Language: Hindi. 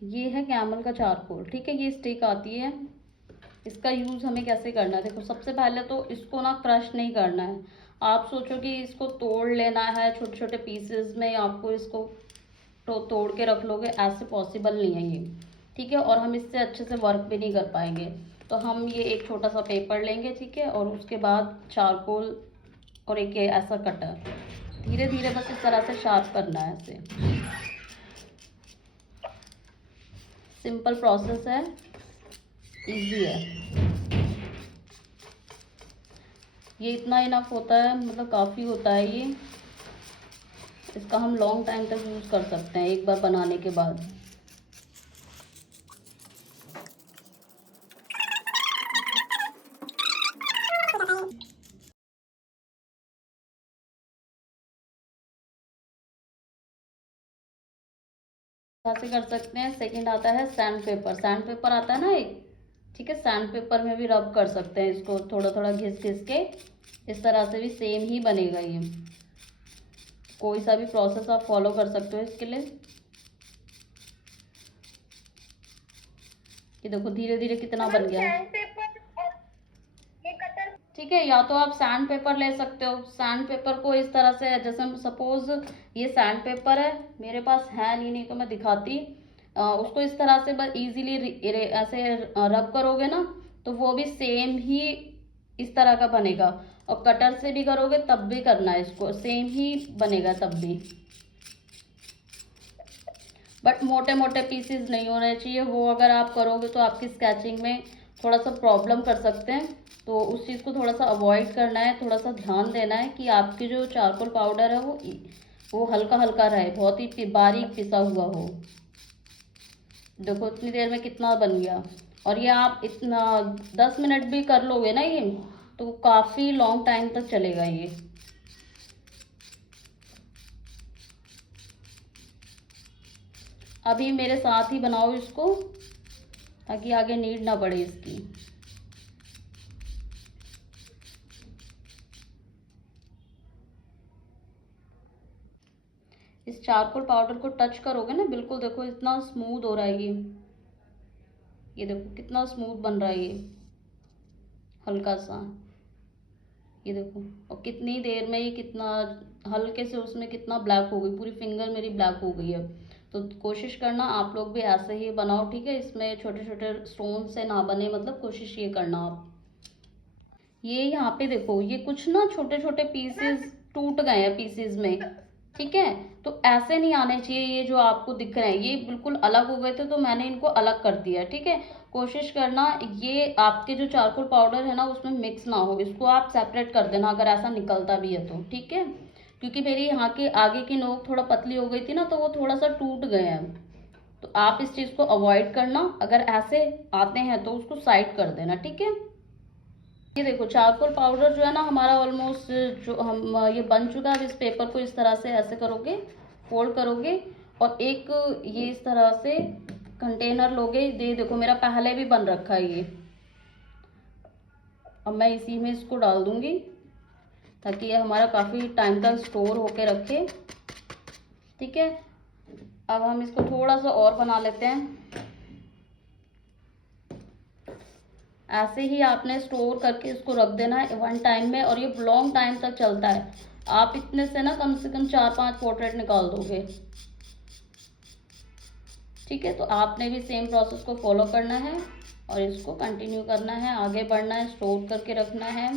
ये है कैमल का चारकोल, ठीक है। ये स्टिक आती है। इसका यूज़ हमें कैसे करना है, देखो सबसे पहले तो इसको ना क्रश नहीं करना है। आप सोचो कि इसको तोड़ लेना है छोटे छोटे पीसेस में, आपको इसको तो तोड़ के रख लोगे, ऐसे पॉसिबल नहीं है ये, ठीक है। और हम इससे अच्छे से वर्क भी नहीं कर पाएंगे। तो हम ये एक छोटा सा पेपर लेंगे, ठीक है, और उसके बाद चारकोल और एक ये ऐसा कटर, धीरे धीरे बस इस तरह से शार्प करना है ऐसे। सिंपल प्रोसेस है, इजी है। ये इतना इनफ होता है, मतलब काफ़ी होता है ये। इसका हम लॉन्ग टाइम तक यूज़ कर सकते हैं एक बार बनाने के बाद। ऐसे कर सकते हैं। सेकंड आता है सैंड पेपर। सैंड पेपर आता है ना एक, ठीक है। सैंड पेपर में भी रब कर सकते हैं इसको, थोड़ा थोड़ा घिस घिस के। इस तरह से भी सेम ही बनेगा ये। कोई सा भी प्रोसेस आप फॉलो कर सकते हो इसके लिए। ये देखो धीरे धीरे कितना बन गया है, ठीक है। या तो आप सैंड पेपर ले सकते हो। सैंड पेपर को इस तरह से, जैसे सपोज ये सैंड पेपर है, मेरे पास है नहीं तो मैं दिखाती। उसको इस तरह से बस इजीली ऐसे रब करोगे ना, तो वो भी सेम ही इस तरह का बनेगा। और कटर से भी करोगे तब भी करना है इसको, सेम ही बनेगा तब भी। बट मोटे मोटे पीसेस नहीं होने चाहिए, वो अगर आप करोगे तो आपकी स्केचिंग में थोड़ा सा प्रॉब्लम कर सकते हैं। तो उस चीज़ को थोड़ा सा अवॉइड करना है, थोड़ा सा ध्यान देना है कि आपकी जो चारकोल पाउडर है वो हल्का हल्का रहे, बहुत ही बारीक पिसा हुआ हो। देखो इतनी देर में कितना बन गया। और ये आप इतना 10 मिनट भी कर लोगे ना ये, तो काफ़ी लॉन्ग टाइम तक चलेगा ये। अभी मेरे साथ ही बनाओ इसको, ताकि आगे नीड ना पड़े इसकी। इस चारकोल पाउडर को टच करोगे ना, बिल्कुल देखो इतना स्मूथ हो रहा है ये देखो कितना स्मूथ बन रहा है ये, हल्का सा। ये देखो, और कितनी देर में ये कितना हल्के से उसमें कितना ब्लैक हो गई, पूरी फिंगर मेरी ब्लैक हो गई है। तो कोशिश करना आप लोग भी ऐसे ही बनाओ, ठीक है। इसमें छोटे छोटे स्टोन से ना बने, मतलब कोशिश ये करना आप। ये यहाँ पे देखो, ये कुछ ना छोटे छोटे पीसेस टूट गए हैं पीसेस में, ठीक है। तो ऐसे नहीं आने चाहिए, ये जो आपको दिख रहे हैं ये बिल्कुल अलग हो गए थे, तो मैंने इनको अलग कर दिया, ठीक है। कोशिश करना ये आपके जो चारकोल पाउडर है ना उसमें मिक्स ना हो, इसको आप सेपरेट कर देना अगर ऐसा निकलता भी है तो, ठीक है। क्योंकि मेरी यहाँ के आगे की नोक थोड़ा पतली हो गई थी ना, तो वो थोड़ा सा टूट गए हैं। तो आप इस चीज़ को अवॉइड करना, अगर ऐसे आते हैं तो उसको साइड कर देना, ठीक है। ये देखो चारकोल पाउडर जो है ना हमारा ऑलमोस्ट जो हम ये बन चुका है। अब इस पेपर को इस तरह से ऐसे करोगे, फोल्ड करोगे, और एक ये इस तरह से कंटेनर लोगे। ये देखो मेरा पहले भी बन रखा है ये। अब मैं इसी में इसको डाल दूंगी, ताकि ये हमारा काफ़ी टाइम तक स्टोर होके रखे, ठीक है। अब हम इसको थोड़ा सा और बना लेते हैं। ऐसे ही आपने स्टोर करके इसको रख देना है वन टाइम में, और ये लॉन्ग टाइम तक चलता है। आप इतने से ना कम से कम 4-5 पोर्ट्रेट निकाल दोगे, ठीक है। तो आपने भी सेम प्रोसेस को फॉलो करना है और इसको कंटिन्यू करना है, आगे बढ़ना है, स्टोर करके रखना है।